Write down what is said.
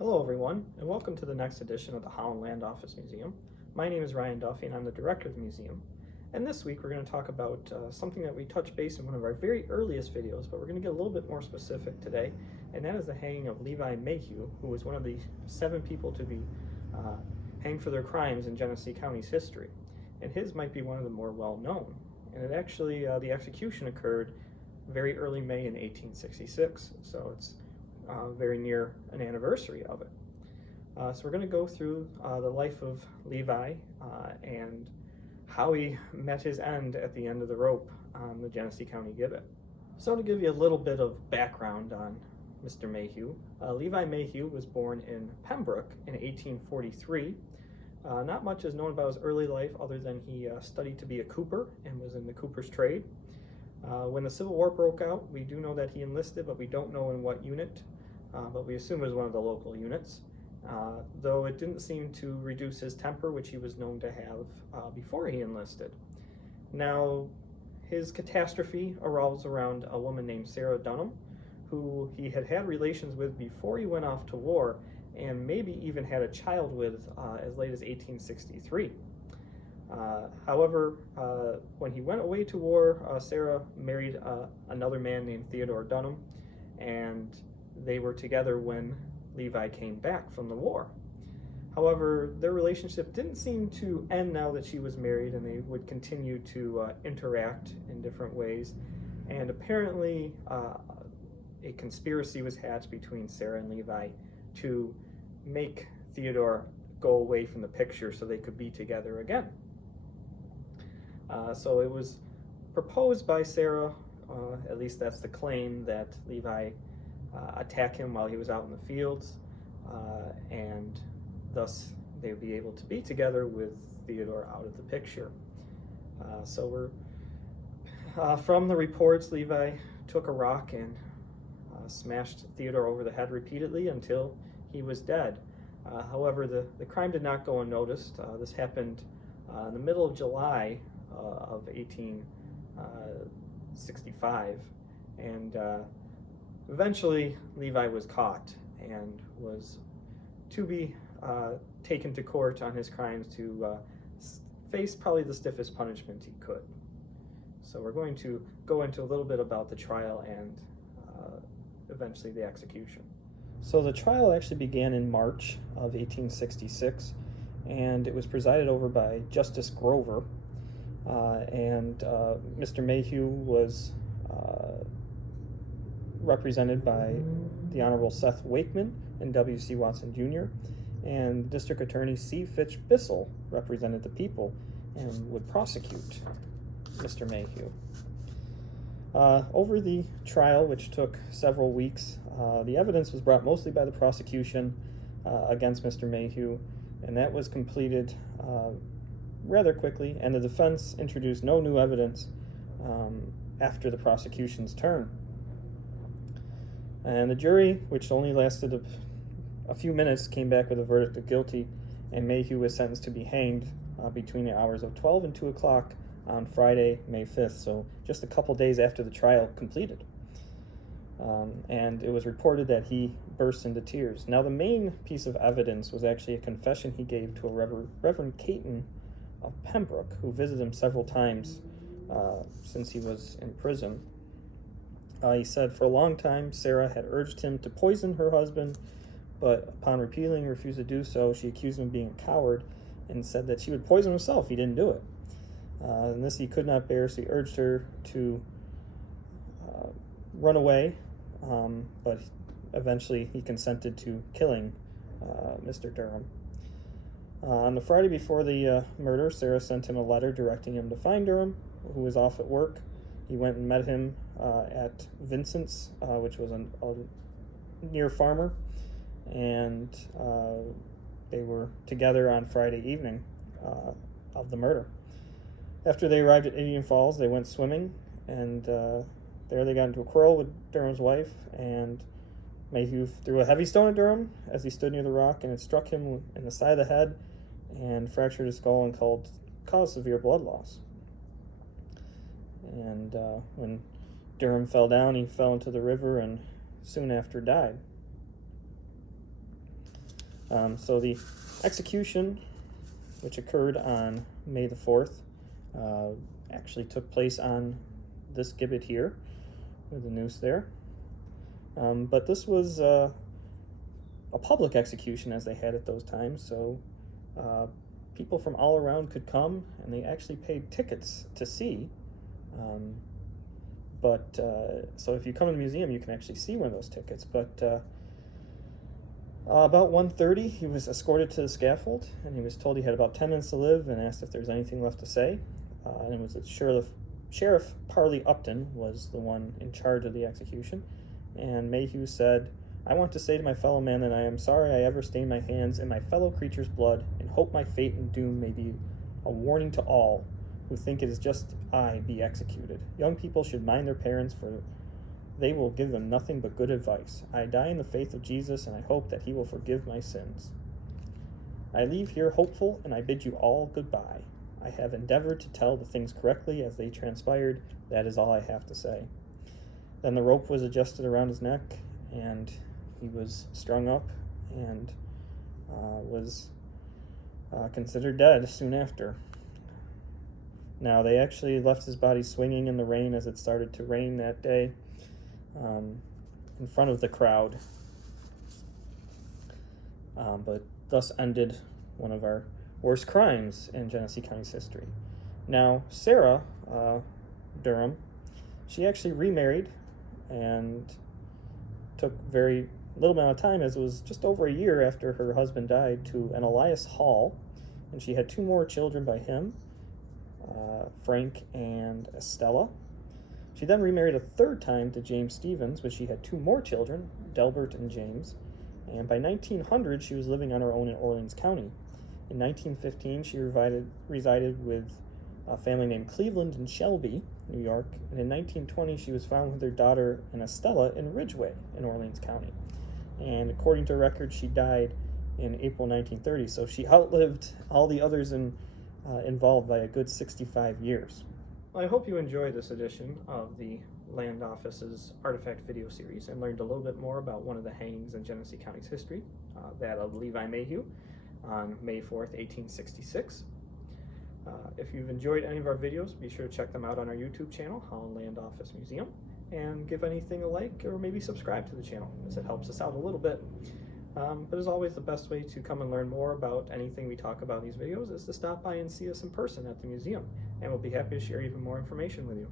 Hello everyone, and welcome to the next edition of the Holland Land Office Museum. My name is Ryan Duffy and I'm the director of the museum. And this week we're going to talk about something that we touched base in one of our very earliest videos, but we're going to get a little bit more specific today, and that is the hanging of Levi Mayhew, who was one of the 7 people to be hanged for their crimes in Genesee County's history. And his might be one of the more well-known. And it actually, the execution occurred very early May in 1866, so it's very near an anniversary of it. So we're going to go through the life of Levi and how he met his end at the end of the rope on the Genesee County gibbet. So to give you a little bit of background on Mr. Mayhew, Levi Mayhew was born in Pembroke in 1843. Not much is known about his early life other than he studied to be a cooper and was in the cooper's trade. When the Civil War broke out, we do know that he enlisted, but we don't know in what unit. But we assume it was one of the local units, though it didn't seem to reduce his temper, which he was known to have before he enlisted. Now, his catastrophe revolves around a woman named Sarah Dunham, who he had had relations with before he went off to war, and maybe even had a child with as late as 1863. However, when he went away to war, Sarah married another man named Theodore Durham, and they were together when Levi came back from the war. However, their relationship didn't seem to end now that she was married, and they would continue to interact in different ways. And apparently, a conspiracy was hatched between Sarah and Levi to make Theodore go away from the picture so they could be together again. So it was proposed by Sarah, at least that's the claim, that Levi attack him while he was out in the fields, and thus they would be able to be together with Theodore out of the picture. So we're from the reports, Levi took a rock and smashed Theodore over the head repeatedly until he was dead. However, the crime did not go unnoticed. This happened in the middle of July of 1865, and eventually, Levi was caught and was to be taken to court on his crimes to face probably the stiffest punishment he could. So we're going to go into a little bit about the trial and eventually the execution. So the trial actually began in March of 1866, and it was presided over by Justice Grover, and Mr. Mayhew was represented by the Honorable Seth Wakeman and W.C. Watson Jr., and District Attorney C. Fitch Bissell represented the people and would prosecute Mr. Mayhew. Over the trial, which took several weeks, the evidence was brought mostly by the prosecution against Mr. Mayhew, and that was completed rather quickly, and the defense introduced no new evidence after the prosecution's turn. And the jury, which only lasted a few minutes, came back with a verdict of guilty, and Mayhew was sentenced to be hanged between the hours of 12 and 2 o'clock on Friday, May 5th, so just a couple days after the trial completed. And it was reported that he burst into tears. Now, the main piece of evidence was actually a confession he gave to a Reverend Caton of Pembroke, who visited him several times since he was in prison. He said for a long time Sarah had urged him to poison her husband, but upon repeatedly refused to do so, she accused him of being a coward and said that she would poison himself if he didn't do it. And this he could not bear, so he urged her to run away, but eventually he consented to killing Mr. Durham. On the Friday before the murder, Sarah sent him a letter directing him to find Durham, who was off at work. He went and met him at Vincent's, which was a near farmer, and they were together on Friday evening of the murder. After they arrived at Indian Falls, they went swimming, and there they got into a quarrel with Durham's wife, and Mayhew threw a heavy stone at Durham as he stood near the rock, and it struck him in the side of the head and fractured his skull and caused severe blood loss. And when Durham fell down, he fell into the river and soon after died. So the execution, which occurred on May the 4th, actually took place on this gibbet here, with the noose there. But this was a public execution, as they had at those times, so people from all around could come, and they actually paid tickets to see. So if you come to the museum, you can actually see one of those tickets. But about 1:30, he was escorted to the scaffold, and he was told he had about 10 minutes to live, and asked if there was anything left to say. And it was that Sheriff Parley Upton was the one in charge of the execution. And Mayhew said, "I want to say to my fellow man that I am sorry I ever stained my hands in my fellow creature's blood, and hope my fate and doom may be a warning to all who think it is just I be executed. Young people should mind their parents, for they will give them nothing but good advice. I die in the faith of Jesus, and I hope that he will forgive my sins. I leave here hopeful, and I bid you all goodbye. I have endeavored to tell the things correctly as they transpired. That is all I have to say." Then the rope was adjusted around his neck, and he was strung up and was considered dead soon after. Now, they actually left his body swinging in the rain as it started to rain that day in front of the crowd, but thus ended one of our worst crimes in Genesee County's history. Now, Sarah Durham, she actually remarried, and took very little amount of time, as it was just over a year after her husband died, to an Elias Hall, and she had 2 more children by him, Frank and Estella. She then remarried a 3rd time to James Stevens, but she had 2 more children, Delbert and James, and by 1900 she was living on her own in Orleans County. In 1915 she resided with a family named Cleveland in Shelby, New York, and in 1920 she was found with her daughter and Estella in Ridgeway in Orleans County. And according to records, she died in April 1930, so she outlived all the others involved by a good 65 years. Well, I hope you enjoyed this edition of the Land Office's Artifact video series and learned a little bit more about one of the hangings in Genesee County's history, that of Levi Mayhew on May 4th, 1866. If you've enjoyed any of our videos, be sure to check them out on our YouTube channel, Holland Land Office Museum, and give anything a like, or maybe subscribe to the channel, as it helps us out a little bit. But as always, the best way to come and learn more about anything we talk about in these videos is to stop by and see us in person at the museum, and we'll be happy to share even more information with you.